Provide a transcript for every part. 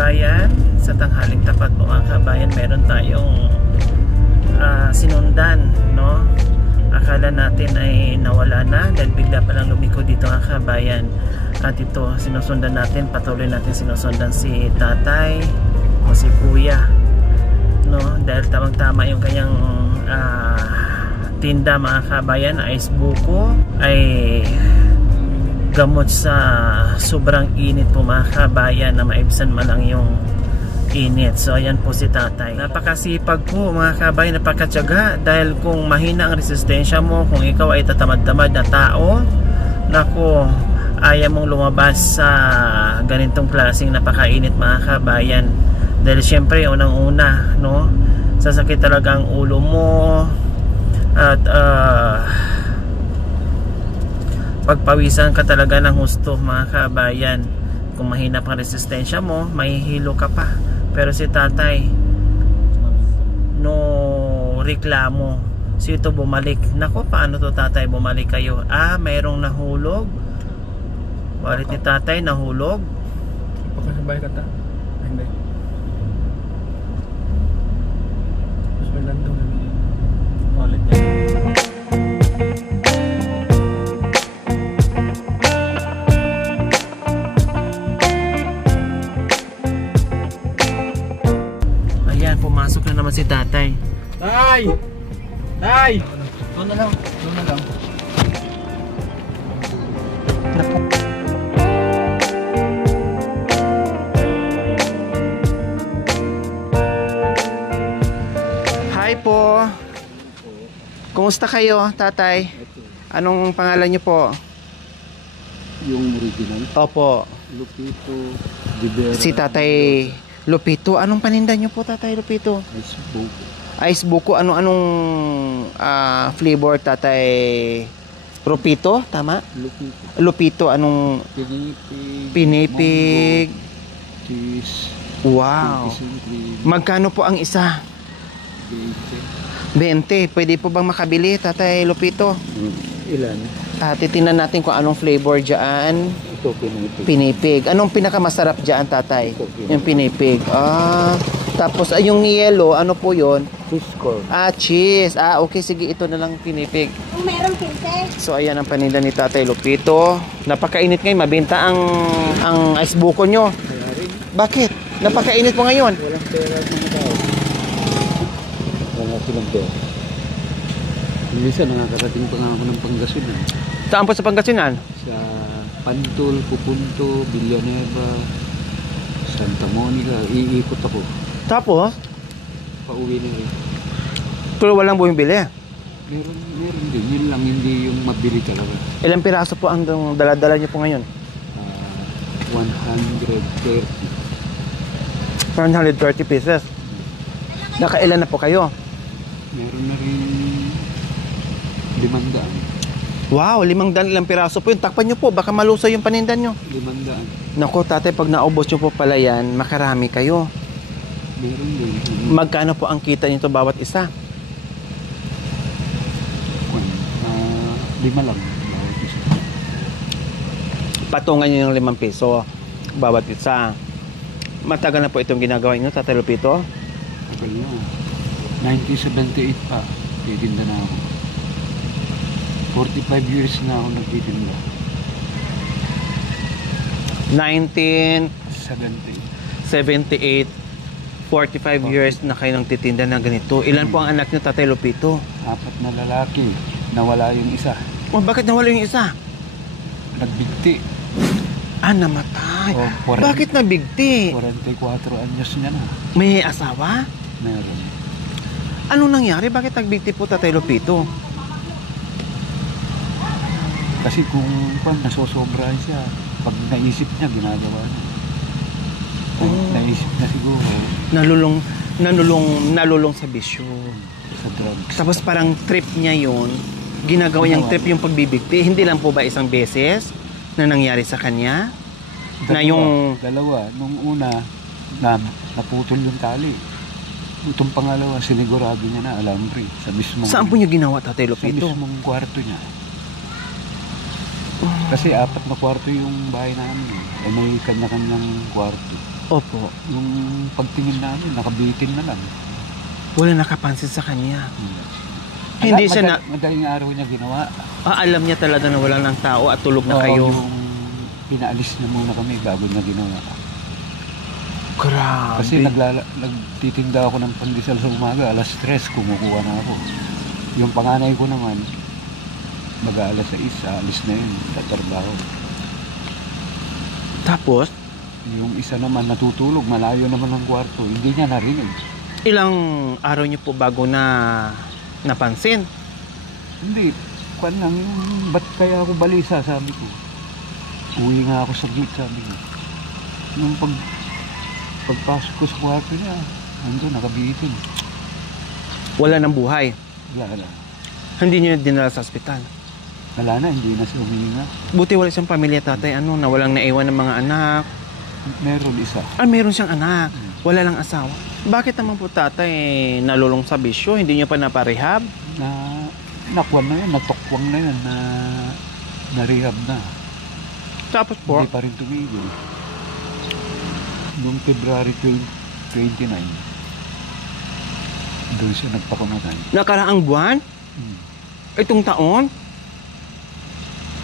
kabayan, sa tanghaling tapat po mga kabayan, meron tayong sinundan, no? Akala natin ay nawala na dahil bigla palang lumiko dito mga kabayan. At ito, sinusundan natin, patuloy natin sinusundan si tatay o si kuya, no? Dahil tamang-tama yung kanyang tinda mga kabayan, ice buko, ay gamot sa sobrang init po mga kabayan, na maibsan man lang yung init. So ayan po si tatay, napakasipag po mga kabayan, napakatyaga. Dahil kung mahina ang resistensya mo, kung ikaw ay tatamad-tamad na tao, naku, ayaw mong lumabas sa ganitong klaseng napakainit mga kabayan. Dahil syempre unang-una, no, sasakit talaga ang ulo mo at pagpawisan ka talaga ng husto mga kabayan. Kung mahina pang resistensya mo, mahihilo ka pa. Pero si tatay, no reklamo. So ito bumalik. Nako, paano to tatay bumalik kayo? Mayroong nahulog. Walit ni tatay nahulog. Pakasabay ka ta. Hindi. Mas may landong. Walit niya. Pumasok na naman si tatay. Tay! Tay! Doon na lang. Doon na lang. Hi po. Kumusta kayo, tatay? Anong pangalan niyo po? Yung original? Opo. Lupito, Rivera. Si tatay Lupito. Anong paninda niyo po, tatay Lupito? Ice buko. Ice buko. Anong flavor, tatay Lupito? Tama? Lupito. Lupito. Anong? Pinipig. Pinipig. Mango, cheese. Wow. Magkano po ang isa? 20. Pwede po bang makabili, tatay Lupito? Ilan? Titingnan natin kung anong flavor dyan. Ito, pinipig. Pinipig. Anong pinakamasarap dyan, tatay? Okay. Yung pinipig. Tapos yung yellow, ano po yun? Cheese corn. Cheese. Okay, sige, ito na lang pinipig. Kung meron pinte. So ayan ang paninda ni tatay Lupito. Napakainit ngayon, mabenta ang ice buko nyo. Bakit? Napakainit mo ngayon. Walang pera at mga tao. Wala silang pera. Minsan nakakarating pa nga ako ng Pangasinan. Saan po sa Pangasinan? Sa Pantol, Pupunto, Villanueva, Santa Monica. Iikot ako. Tapos? Pauwi na rin. Pero walang bumibili. Meron din. Yun lang, hindi yung mabili talaga. Ilang piraso po ang dala-dala niyo po ngayon? 130. 130 pieces. Nakailan na po kayo? Meron na rin 500. Wow, 500 ilang piraso po yun. Takpan nyo po, baka malusay yung panindan nyo. 500. Naku, tatay, pag naubos nyo po pala yan, makarami kayo. Meron din. Magkano po ang kita nito bawat isa? 5 lang bawat isa. Patungan nyo yung 5 piso bawat isa. Matagal na po itong ginagawa nyo, tatay Lupito? Tagal na. 1978 pa, titinda na ako. 45 years na ako nagtitinda. 1978, 45 years na kayo nang titinda na ganito. Ilan po ang anak nyo, tatay Lupito? 4 na lalaki. Nawala yung isa. Bakit nawala yung isa? Nagbigti. Namatay. Bakit nabigti? 44 anyos niya na. May asawa? Meron. Anong nangyari? Bakit nagbigti po, tatay Lupito? Kasi kung nasosobra siya, pag naisip niya, ginagawa niya. Naisip na siguro. Nalulong sa bisyo. Sa drugs. Tapos parang trip niya yun. Ginagawa niyang trip yung pagbibigti. Hindi lang po ba isang beses na nangyari sa kanya? Dalawa. Nung una, naputol yung tali. Itong pangalawa, sinigurado niya na alambre. Saan po niya ginawa, tatay Lupito? Sa mismong kwarto niya. Kasi 4 na kwarto yung bahay namin. May kanya-kanyang kwarto. Opo. Yung pagtingin namin, nakabitin na lang. Wala nakapansin sa kanya. Hindi siya na... Madaling araw niya ginawa. alam niya talaga na wala ng tao at tulog na kayo. Yung pinaalis na muna kami bago niya ginawa. Grabe. Kasi nagtitinda ako ng pandesal sa umaga, alas 3, kumukuha na ako. Yung panganay ko naman, mag-aalas 6, alis na yun, tatrabaho. Tapos? Yung isa naman natutulog, malayo naman ang kwarto, hindi niya narinig. Ilang araw niyo po bago na napansin? Hindi, kwan lang, yung ba't kaya ako balisa, sabi ko. Uwi nga ako saglit, sabi ko. Yung pagpasok ko sa kwarto niya, nandun, nakabitin. Wala nang buhay? Wala. Hindi niyo dinala sa ospital? Wala na, hindi na siya huminga. Buti wala siyang pamilya, tatay, na walang naiwan ng mga anak. Meron isa. Meron siyang anak. Wala lang asawa. Bakit naman po, tatay, nalulong sa bisyo? Hindi niyo pa naparehab? Nakwan na yun, natukwang na yun, na-rehab na. Tapos po? Hindi pa rin tumigil. Noong February 29, doon siya nagpakamatay. Nakaraang buwan? Itong taon?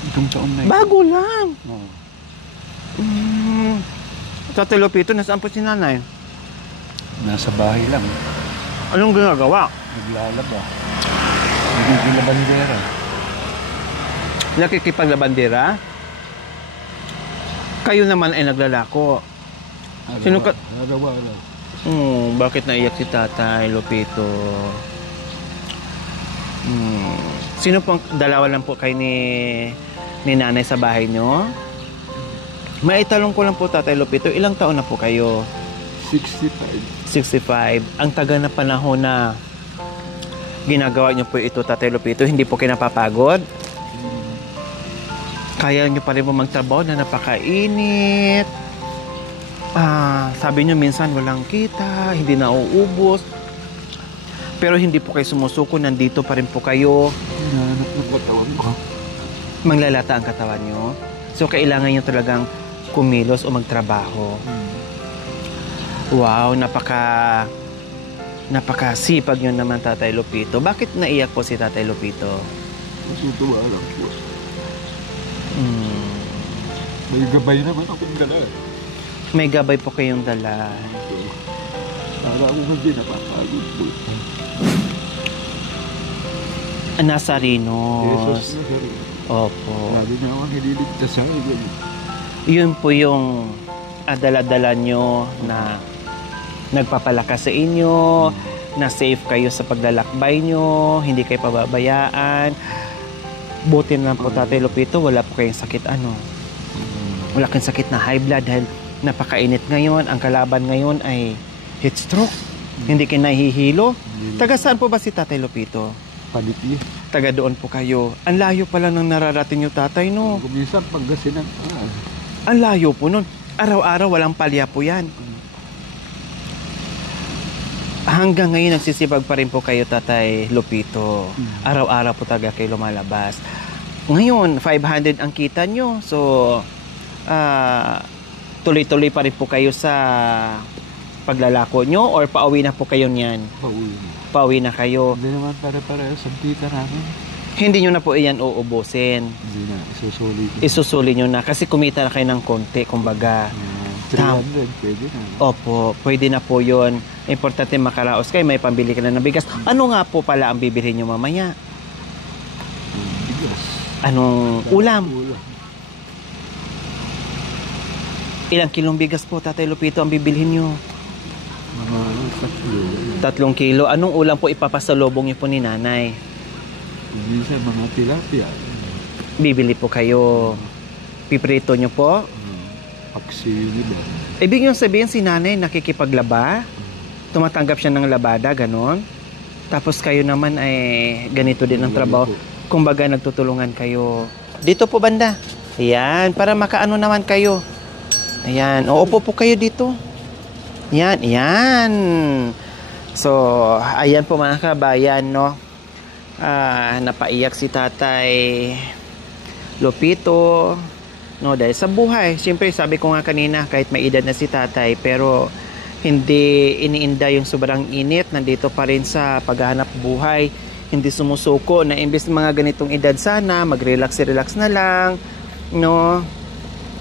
Itong taon na yun. Bago lang. Oo. Tatay Lupito, nasaan po si nanay? Nasa bahay lang. Anong ginagawa? Naglalaba. Nagigilabandera. Nakikipaglabandera? Kayo naman ay naglalako. Araw-araw. Bakit naiyak si Tatay Lupito? Sino pong dalawa lang po kayo ni nanay sa bahay nyo? Maitalong ko lang po, Tatay Lupito, ilang taon na po kayo? 65. Ang tagal na panahon na ginagawa nyo po ito, Tatay Lupito, hindi po kayo napapagod? Kaya nyo pa rin po magtrabaho na napakainit. Sabi nyo minsan walang kita, hindi na uubos. Pero hindi po kayo sumusuko, nandito pa rin po kayo. Nananap ng katawan ko. Manglalata ang katawan nyo. So kailangan nyo talagang kumilos o magtrabaho. Wow, napakasipag nyo naman, Tatay Lupito. Bakit naiyak po si Tatay Lupito? Masutuwa lang po. May gabay naman akong dala. May gabay po kayong dala. Para ako hindi napapagod po. Nasarinos. Opo. Lagi na akong hililigtas sa akin. Yun po yung dala-dala nyo na nagpapalakas sa inyo, na safe kayo sa paglalakbay nyo, hindi kayo pababayaan. Buti na po, Tatay Lupito, wala po kayong sakit wala kayong sakit na high blood dahil napakainit ngayon. Ang kalaban ngayon ay heat stroke. Hindi kayo nahihilo. Taga saan po ba si Tatay Lupito? Panipi. Taga doon po kayo. Ang layo pala ng nararating yung tatay, no? Kuminsan Pangasinan. Ang layo po nun. Araw-araw walang palya po yan. Hanggang ngayon nagsisibag pa rin po kayo, Tatay Lupito. Araw-araw po talaga kayo lumalabas. Ngayon, 500 ang kita nyo. So, tuloy-tuloy pa rin po kayo sa paglalako nyo or pauwi na po kayo niyan? Pauwi na kayo. Hindi naman pare-parehas ang kita namin. Hindi nyo na po iyan uubusin. Hindi na, isusuli. Isusuli nyo na kasi kumita na kayo ng konti, kumbaga. 300, pwede na. Opo, pwede na po yun. Importante makaraos kayo, may pambili ka na ng bigas. Ano nga po pala ang bibilhin nyo mamaya? Bigas. Anong ulam? Ilang kilong bigas po, Tatay Lupito, ang bibilhin nyo? Mga 3 kilo. Anong ulam po ipapasalubong nyo po ni nanay? Minsan mga tilapia. Bibili po kayo. Piprito nyo po? Paksili ba? Ibig nyo sabihin si nanay nakikipaglaba? Tumatanggap siya ng labada, ganon? Tapos kayo naman ay ganito din ang trabaho. Kumbaga nagtutulungan kayo. Dito po banda. Ayan, para makaano naman kayo. Ayan, uupo po kayo dito. Ayan, ayan. So, ayan po mga kabayan, no? Napaiyak si Tatay Lupito No, dahil sa buhay, siyempre sabi ko nga kanina, kahit may edad na si tatay, pero hindi iniinda yung sobrang init, nandito pa rin sa paghahanap buhay, hindi sumusuko, na imbes mga ganitong edad sana, mag-relax na lang, no,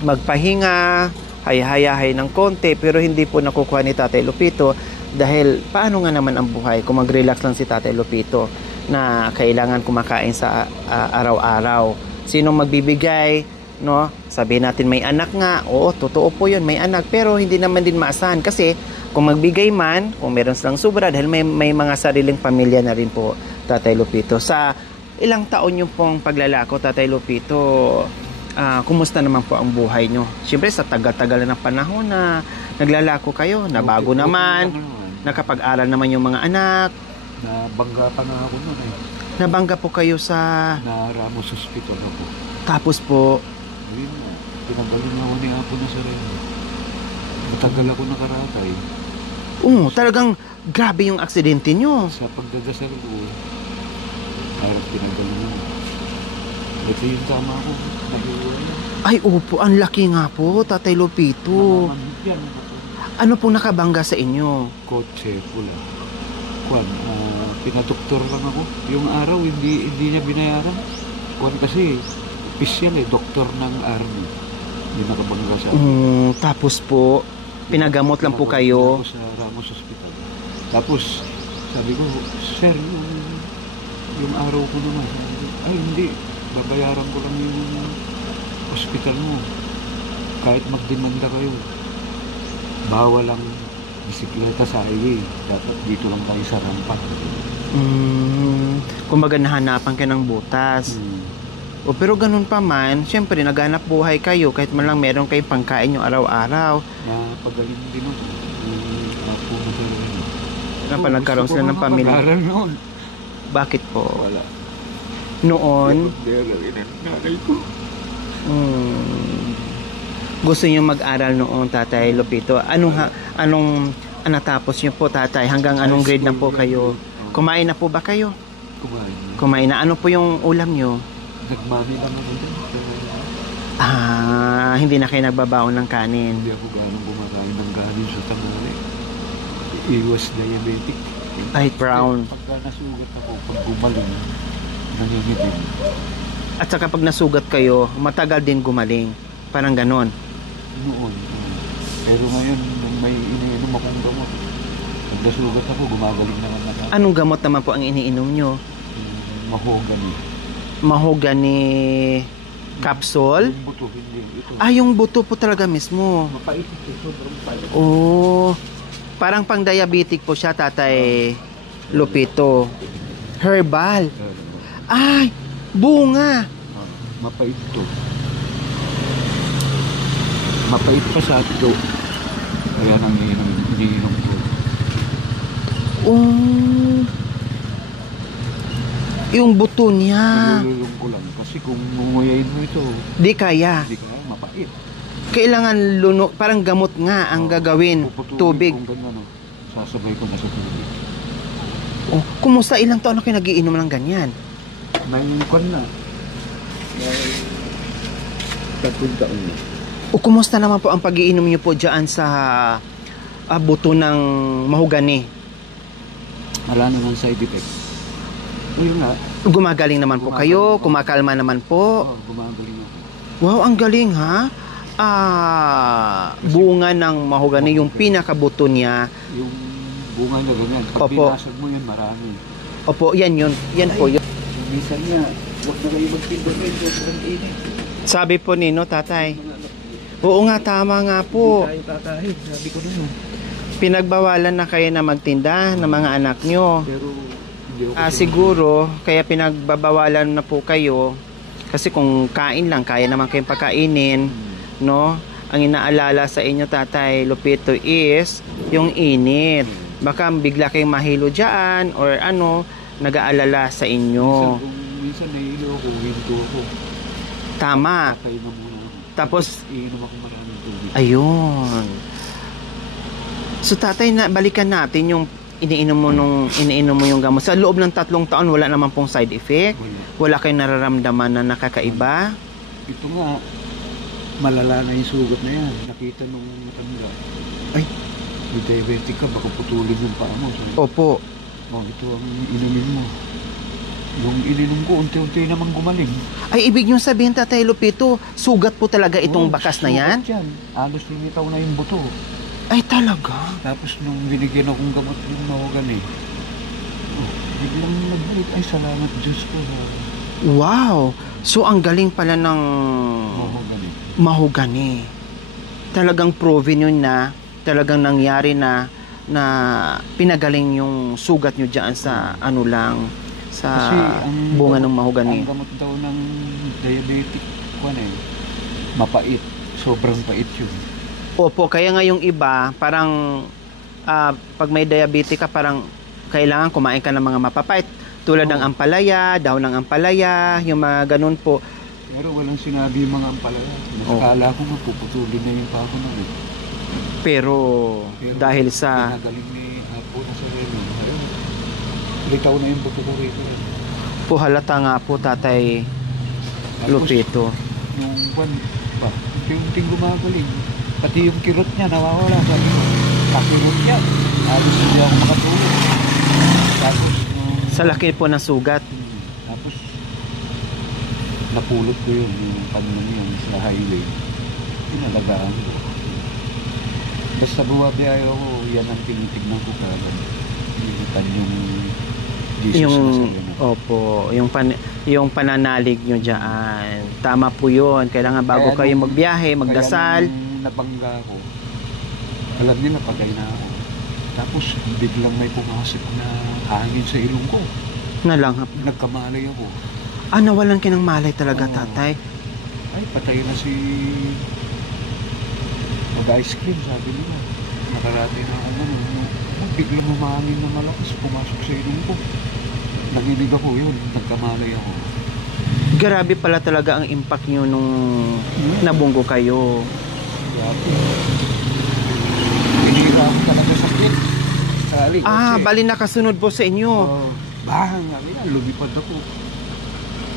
magpahinga, hayahay ng konti, pero hindi po nakukuha ni Tatay Lupito dahil paano nga naman ang buhay kung mag-relax lang si Tatay Lupito na kailangan kumakain sa araw-araw. Sinong magbibigay? No, sabihin natin may anak nga, oo, totoo po yun, may anak, pero hindi naman din maasahan kasi kung magbigay man, kung meron silang sobra, dahil may mga sariling pamilya na rin po, Tatay Lupito. Sa ilang taon yung pong paglalako, Tatay Lupito, kumusta naman po ang buhay nyo? Siyempre sa tagal-tagal ng panahon na naglalako kayo, na bago naman, nakapag-aral naman yung mga anak. Nabangga pa na ako noon eh. Nabangga po kayo sa... Na Ramos Hospital ako. Tapos po... Yun na, pinagaling ako ni Apo na sarili. Matagal ako nakaratay. Talagang grabe yung aksidente nyo. Sa pagdadasal ko, parang pinagaling ako. Ito yung tama ko, nahiwala. Ay, opo, ang laki nga po, Tatay Lupito. Namamanhid yan. Ano pong nakabangga sa inyo? Kotse, pula. Pinadoktor lang ako. Yung araw, hindi niya binayaran. Kasi, official doktor ng army. Hindi nakabangga sa tapos po, pinagamot lang po kayo? Sa Ramos Hospital. Tapos, sabi ko, sir, yung araw ko naman. Ay, hindi. Babayaran ko lang yung hospital mo. Kahit magdemanda kayo. Bawal lang bisikleta sa highway. Dapat dito lang tayo sa rampa. Kumbaga nahanapan ka ng butas. Pero ganun pa man, syempre naghanap buhay kayo kahit man lang meron kayong pangkain yung araw-araw. Napagaling din ako. Apo na talaga. Pa nagkaroon sila ng pamilya. Mag-aral noon. Bakit po? Wala. Noon? Nanay ko. Gusto niyo mag-aral noon, Tatay Lupito? Anong natapos niyo po, Tatay? Hanggang anong grade na po kayo? Kumain na po ba kayo? Kumain na. Ano po yung ulam niyo? Nagmami lang ako dyan. Hindi na kayo nagbabaon ng kanin. Hindi ako ganong kumakain ng kanin sa tangali. Iwas diabetic. Light brown. Pagka nasugat ako, pag gumaling, nangingitim. At saka pag nasugat kayo, matagal din gumaling. Parang ganon. Noon. Pero ngayon, may iniinom akong gamot. Pag nasugat ako, gumagaling naman ako. Anong gamot naman po ang iniinom nyo? Mahogany. Mahogany capsule? Yung buto, hindi ito. Yung buto po talaga mismo. Mapait ito, sobrang pait. Parang pang diabetic po siya, Tatay Lupito. Herbal. Ay, bunga. Mapait ito. Mapait pa sa ito. Kaya nang iniinom ko. Yung buto niya. Nilulong ko lang. Kasi kung munguyain mo ito, di kaya. Hindi kaya, mapait. Kailangan parang gamot nga ang gagawin. Tubig. Kung ganyan, sasabay ko na sa tubig. Kumusta? Ilang taon na kayo nagiinom ng ganyan? May kwan na. Tatlong taon na. Kumusta naman po ang pag-iinom niyo po dyan sa buto ng mahogany? Wala naman side effect. Yun nga. Gumagaling naman po kayo? Kumakalma naman po? Oo, gumagaling ako. Wow, ang galing ha? Bunga ng mahogany, yung pinakabuto niya. Yung bunga na ganyan. Pag binasag mo yun, marami. Opo, yan yun. Yan po yun. Minsan nga, huwag na kayo magpindot yun. Sobrang init. Sabi po nino, Tatay. Oo nga, tama nga po. Hindi tayo kakahit. Sabi ko rin. Pinagbawalan na kayo na magtinda ng mga anak nyo. Pero hindi ako siguro, kaya pinagbabawalan na po kayo. Kasi kung kain lang, kaya naman kayong pakainin. No? Ang inaalala sa inyo, Tatay Lupito, is yung init. Baka bigla kayong mahilo dyan or nag-aalala sa inyo. Minsan nahilo ako, hinto ako. Tama. Patay na muna ako. Tapos, iinom ako maraming tubig. Ayun. So, Tatay, balikan natin yung iniinom mo yung gamot. Sa loob ng 3 taon, wala naman pong side effect? Wala kayong nararamdaman na nakakaiba? Ito nga, malala na yung sugat na yan. Nakita nung matanda. Ay, may diabetic ka, baka putulin yung paa mo. Sabi, Opo. oh, ito ang inumin mo. Yung ininom ko, unti-unti namang gumaling. Ay, ibig niyong sabihin, Tatay Lupito, sugat po talaga itong bakas na yan? Sugat yan. Alos lumitaw na yung buto. Ay, talaga? Tapos nung binigyan akong gamot yung mawagan biglang nagbalik. Ay, salamat Diyos ko. Wow! So, ang galing pala ng mahogani. Talagang proven yun na, talagang nangyari na pinagaling yung sugat nyo dyan sa ano lang, sa bunga ng mahogani. Ang gamot daw ng diabetic mapait. Sobrang pait yun. Opo, kaya nga yung iba, parang pag may diabetic ka, parang kailangan kumain ka ng mga mapapait. Tulad ng ampalaya, daw ng ampalaya, yung mga ganun po. Pero walang sinabi yung mga ampalaya. Nakakala ko magpuputulin na yung pako na Pero dahil sa... pinagaling ni Apo na sa relo. Ayun. Litaw na yung buto ko rito. Po halata nga po, Tatay Lupito. Yung kwan ba, unti-unting gumagaling. Pati yung kirot niya nawawala. Sabi ko, pakirot yan. Alos hindi ako makatulog. Tapos, sa laki po ng sugat. Tapos, napulot ko yun, yung pagmano yun sa highway. Pinalagaan ko. Basta bumabiyahe ako, yan ang tinitignan ko kagad. Initan yung Jesus Yung, na sa ganun. opo, yung pananalig nyo dyan. Tama po yun. Kailangan bago Kaya kayo nung- magbiyahe, magdasal. Kaya nung nabangga ko, alam nila patay na ako. Tapos biglang may pumasok na hangin sa ilong ko. Nalanghap. Nagkamalay ako. Nawalan ka ng malay talaga, Oo. Tatay. Ay, patay na si mag-ice cream, sabi nila. Nakarati na ako ganun. Biglang humangin na malakas, pumasok sa ilong ko. Naginig ako yun, nagkamalay ako. Grabe pala talaga ang impact nyo nung nabunggo kayo. Grabe. Hinira ako talaga sakit. Sali, Bali nakasunod po sa inyo. Bahang, lumipad ako.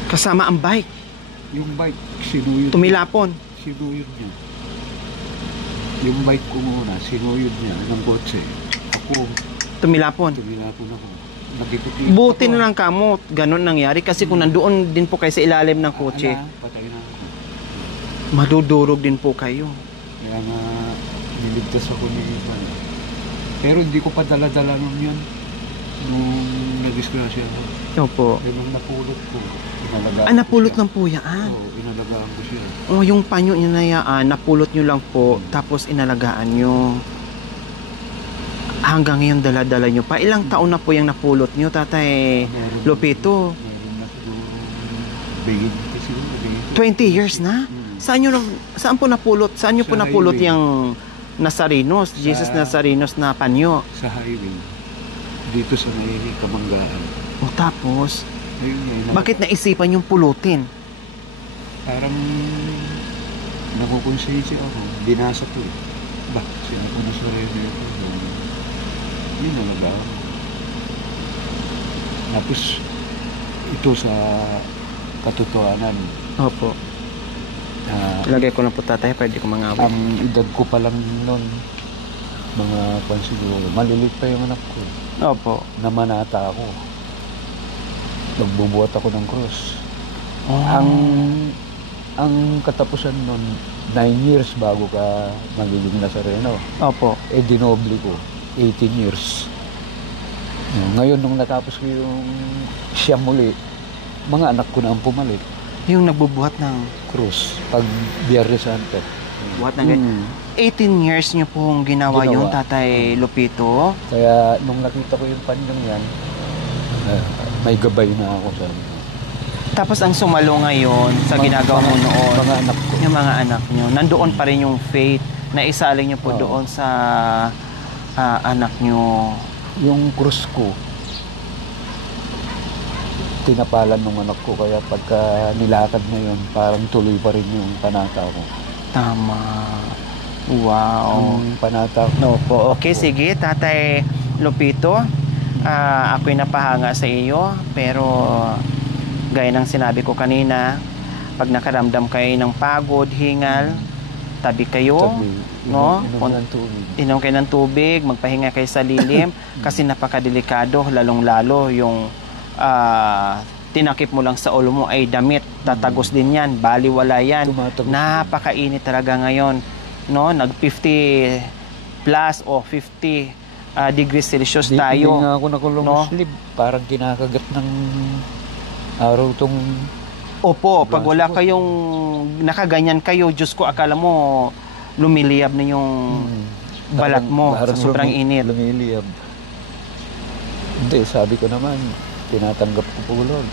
Kasama ang bike. Yung bike, sinuyod. Tumilapon. Sinuyod niya. Yung bike ko muna, sinuyod niya ng kotse. Ako, Tumilapon. tumilapon ako. Nagikuti. Buti na lang kamo, ganun nangyari. Kasi kung nandoon din po kayo sa ilalim ng kotse, Patay na ako. madudurog din po kayo. Kaya nga, niligtas ako ni Ivan. Pero hindi ko pa dala-dala nun yun. Nung nag-disgrasya ako. Opo. Kaya nung napulot ko, inalagaan Napulot ko siya. lang po yan. Oo, inalagaan ko siya. Yung panyo nyo na yan, napulot nyo lang po, tapos inalagaan nyo. Hanggang ngayon dala-dala nyo pa. Ilang taon na po yung napulot nyo, Tatay Lupito? Meron na siguro, bigit kasi 20 years na? Saan po napulot? Saan nyo po Sa napulot highway. yung Nazarinos, Jesus Nazarinos na panyo? Sa highway, dito sa may Kamanggaan. Tapos, Ayun nga, bakit naisipan yung pulutin? parang nakukonsensya ako. Binasa ko eh. Ba, sino ko na sa review ito? Yun talaga ako. Tapos, ito sa katotohanan. Opo. Ilagay ko lang po, Tatay, pwede ko mangawin. Ang edad ko pa lang noon, mga kwan siguro, malilit pa yung anak ko. Opo. Namanata ako. Nagbubuhat ako ng cross. Oh. Ang katapusan nun, 9 years bago ka magiging Nazareno. Opo. Dinoble ko, 18 years. Ngayon, nung natapos ko yung siyam muli, mga anak ko na ang pumalit. Yung nagbubuhat ng Cross, pag Biyernes Santo. buhat ng 18 years nyo pong ginawa Ginawa. yung Tatay Lupito. Kaya nung nakita ko yung panyong yan, may gabay na ako sa Tapos ang sumalo ngayon sa ginagawa mo noon, mga anak ko. yung mga anak nyo, nandoon pa rin yung faith na isaling nyo po Oo. doon sa anak nyo. Yung cross ko, tinapalan ng anak ko. Kaya pagka nilakad na yun, parang tuloy pa rin yung panata ko. Tama. Wow. Ang panata ko. No po. Okay, sige, Tatay Lupito. Ako'y napahanga sa iyo, pero gaya ng sinabi ko kanina, pag nakaramdam kayo ng pagod, hingal, tabi kayo, no? Inom kayo ng tubig, magpahinga kayo sa lilim kasi napakadelikado, lalong-lalo yung tinakip mo lang sa ulo mo ay damit, tatagos din yan, baliwala yan. Napakainit talaga ngayon, no? Nag 50 plus o 50 degrees Celsius tayo. Hindi nga ako nakulong sleep, parang kinakagat ng araw tong... Opo, pag wala kayong nakaganyan kayo, Diyos ko, akala mo lumiliyab na yung balat mo sa sobrang init. Lumiliyab. Hindi, sabi ko naman, tinatanggap ko po Lord.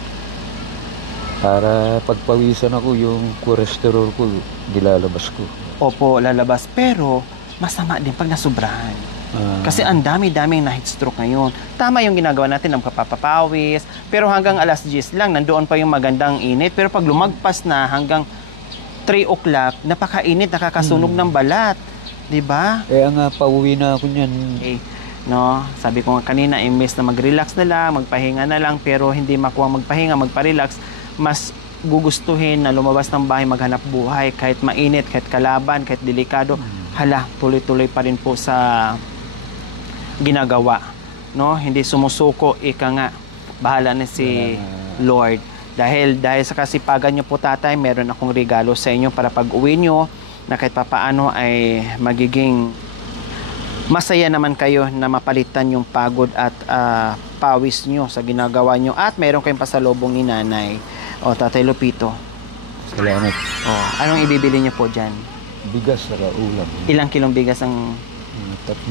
Para pagpawisan ako, yung cholesterol ko, dilalabas ko. Opo, lalabas. Pero, masama din pag nasubrahan. Kasi ang dami-daming na heat stroke ngayon. Tama yung ginagawa natin ng kapapapawis, pero hanggang alas 10 lang, nandoon pa yung magandang init. Pero pag lumagpas na hanggang 3 o'clock, napakainit, nakakasunog ng balat. Diba? Kaya nga, pauwi na ako niyan. Okay. No, sabi ko nga kanina, imbes na mag-relax na lang, magpahinga na lang, pero hindi makuha magpahinga, magpa-relax, mas gugustuhin na lumabas ng bahay, maghanap buhay, kahit mainit, kahit kalaban, kahit delikado. Hala, tuloy-tuloy pa rin po sa ginagawa, no? Hindi sumusuko, ika nga, bahala na si Lord. Dahil sa kasipagan nyo po, tatay, meron akong regalo sa inyo para pag-uwi nyo, na kahit papaano ay magiging masaya naman kayo na mapalitan yung pagod at pawis nyo sa ginagawa nyo. At meron kayong pasalubong ni nanay. O, Tatay Lupito. Salamat. O, anong ibibili nyo po dyan? Bigas sa ulam. Ilang kilong bigas ang... 3.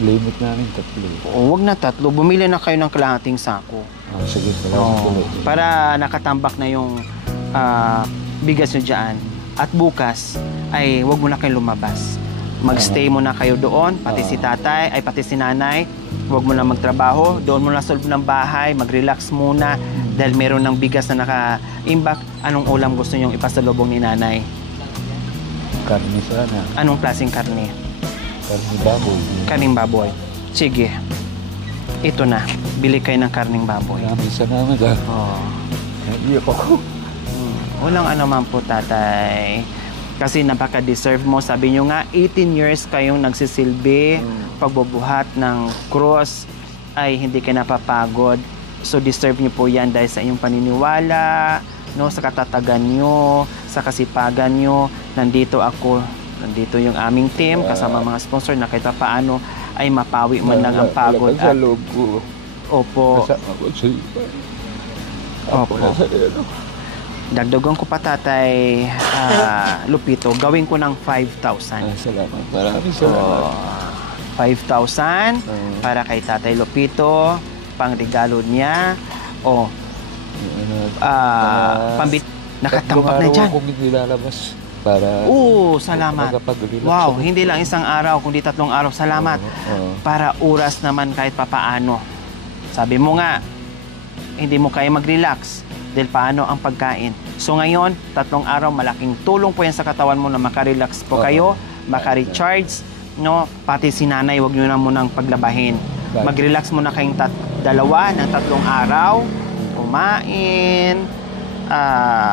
Limit namin 3. O, wag na 3. Bumili na kayo ng kalahating sako. Sige, salamat. Para nakatambak na yung bigas nyo dyan. At bukas, ay wag mo na kayo lumabas. Mag-stay muna kayo doon, pati si tatay, ay pati si nanay. Wag mo na magtrabaho. Doon mo na sa loob ng bahay, mag-relax muna. Dahil meron ng bigas na naka-imbak. Anong ulam gusto nyong ipasalubong ni nanay? Karne sana. Anong klaseng karne? Karne baboy. Karning baboy. Sige. Ito na. Bili kayo ng karning baboy. Maraming salamat ah. Hindi ako. Walang anuman po, tatay. Kasi napaka-deserve mo. Sabi nyo nga, 18 years kayong nagsisilbi. Pagbubuhat ng cross ay hindi kayo napapagod. So deserve nyo po yan dahil sa inyong paniniwala, no, sa katatagan nyo, sa kasipagan nyo. Nandito ako. Nandito yung aming team, kasama mga sponsor na kahit paano ay mapawi man lang ang pagod. Sa loob ko. Opo. Kasama ko sa Opo. Dagdagan ko pa, Tatay Lupito. Gawin ko ng 5,000. Salamat. Maraming salamat. 5,000 para kay Tatay Lupito. Pang regalo niya. O, nakatambak na dyan. Kung hindi lalabas. Para salamat. Wow, hindi lang isang araw, kundi 3 araw. Salamat. Para oras naman kahit papaano. Sabi mo nga, hindi mo kaya mag-relax. Dahil paano ang pagkain. So ngayon, 3 araw, malaking tulong po yan sa katawan mo na makarelax po kayo, makarecharge, no? Pati si nanay, huwag nyo na munang paglabahin. Mag-relax muna kayong 2 ng 3 araw, kumain,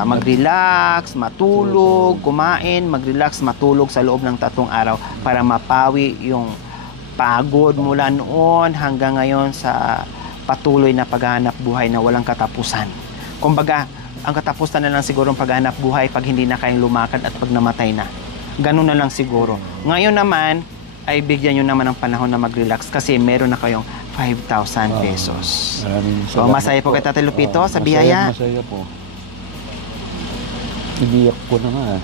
mag-relax, matulog, kumain, mag-relax, matulog sa loob ng 3 araw para mapawi yung pagod mula noon hanggang ngayon sa patuloy na paghahanap buhay na walang katapusan. Kumbaga, ang katapusan na lang siguro ang paghahanap buhay pag hindi na kayong lumakad at pag namatay na. Ganun na lang siguro. Ngayon naman, ay bigyan nyo naman ng panahon na mag-relax kasi meron na kayong 5,000 pesos. So, masaya po kay Tatay Lupito sa biyaya. Masaya po. Iniyak ko na nga.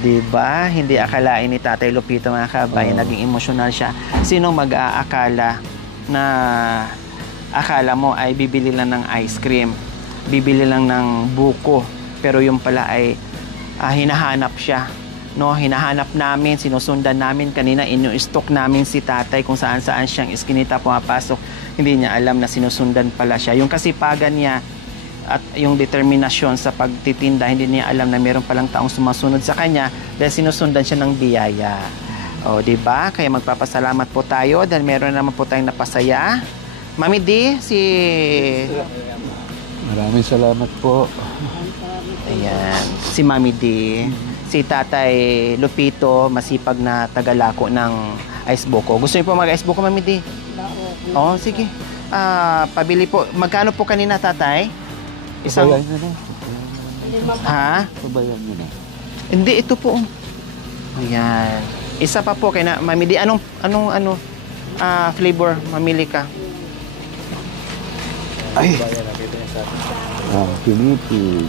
Diba? Hindi akalain ni Tatay Lupito, mga kabayan, naging emosyonal siya. Sino mag-aakala na akala mo ay bibili lang ng ice cream, bibili lang ng buko, pero yung pala ay hinahanap siya, no? Hinahanap namin, sinusundan namin kanina, inu-stock namin si tatay kung saan-saan siyang iskinita pumapasok. Hindi niya alam na sinusundan pala siya. Yung kasipagan niya at yung determinasyon sa pagtitinda, hindi niya alam na meron palang taong sumasunod sa kanya dahil sinusundan siya ng biyaya. Diba? Kaya magpapasalamat po tayo dahil meron naman po tayong napasaya. Mami D, Maraming salamat po. Ayan, si Mami D. si Tatay Lupito, masipag na tagalako ng ice buko. Gusto niyo po mag-ice buko, Mami D? Oo, sige. Pabili po. Magkano po kanina, Tatay? Isang... Pabayan nyo na. Ha? Pabayan nyo na. Hindi, ito po. Ayan. Isa pa po kay na Mami D. Anong flavor mamili ka? Ay! Pinipig.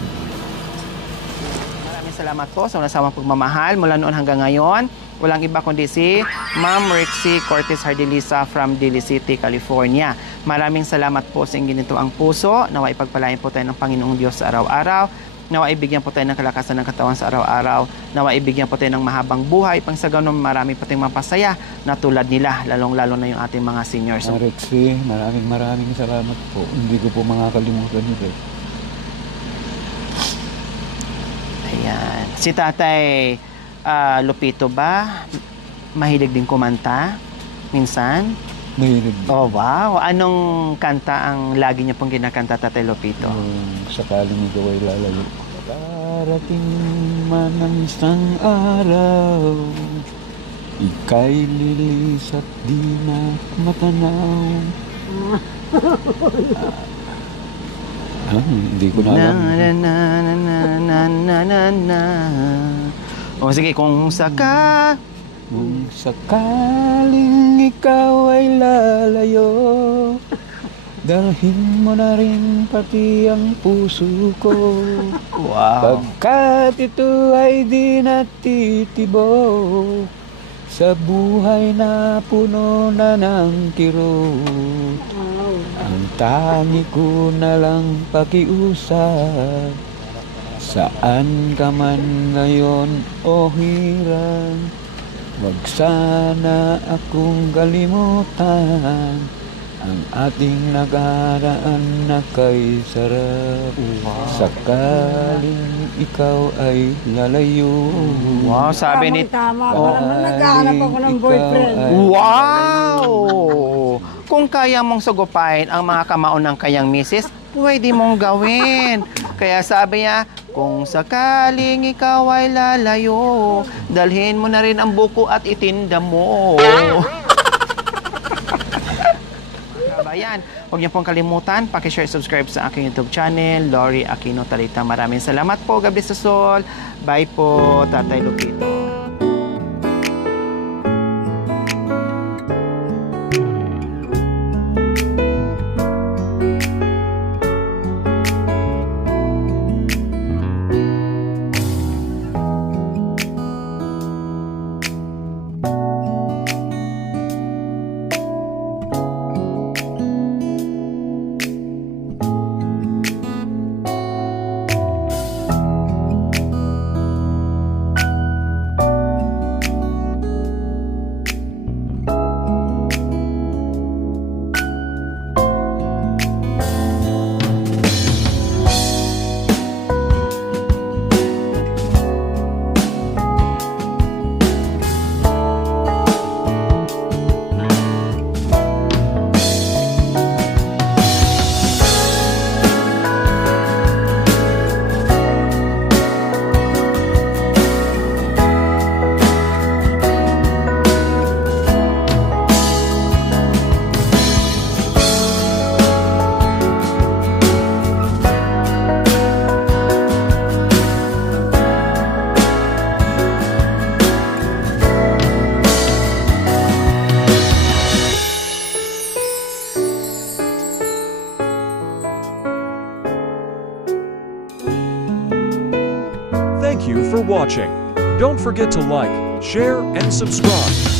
Maraming salamat po sa nasawang pagmamahal mula noon hanggang ngayon. Walang iba kundi si Ma'am Rixie Cortez Hardilisa from Daly City, California. Maraming salamat po sa inyong ginito ang puso. Nawa ipagpalain po tayo ng Panginoong Diyos sa araw-araw. Nawa ibigyan po tayo ng kalakasan ng katawan sa araw-araw. Nawa ibigyan po tayo ng mahabang buhay. Pang sa ganun, marami po tayong mapasaya na tulad nila, lalong-lalo na yung ating mga seniors. Rixie, maraming salamat po. Hindi ko po makakalimutan ito. Ayan. Si Tatay Lupito ba mahilig din kumanta minsan? Mahilig. Oh, wow. Anong kanta ang lagi niya pong kinakanta, Tatay Lupito? Sakaling ikaw ay lalayo. Darating man ang isang araw, ika'y lilis at di na matanaw. Hindi ko na alam. O sige, kung sakaling ikaw ay lalayo, dalhin mo na rin pati ang puso ko. Wow. Pagkat ito ay di natitibok sa buhay na puno na ng kirot. Ang tangi ko na lang pakiusap, saan ka man ngayon o hirang, wag sana akong kalimutan ang ating nakaraan na kay sarap. Wow. Sakaling ikaw ay lalayo. Wow, sabi ni... Tama, naghahanap ako ng boyfriend. Wow! Kung kaya mong sagupain ang mga kamaon ng kayang misis, pwede mong gawin. Kaya sabi niya, kung sakaling ikaw ay lalayo, dalhin mo na rin ang buko at itinda mo. Kabayan, huwag niyo pong kalimutan, paki-share, subscribe sa aking YouTube channel, Lori Aquino Talita. Maraming salamat po, Gabi sa Sol. Bye po, Tatay Lupito. Thank you for watching. Don't forget to like, share, and subscribe.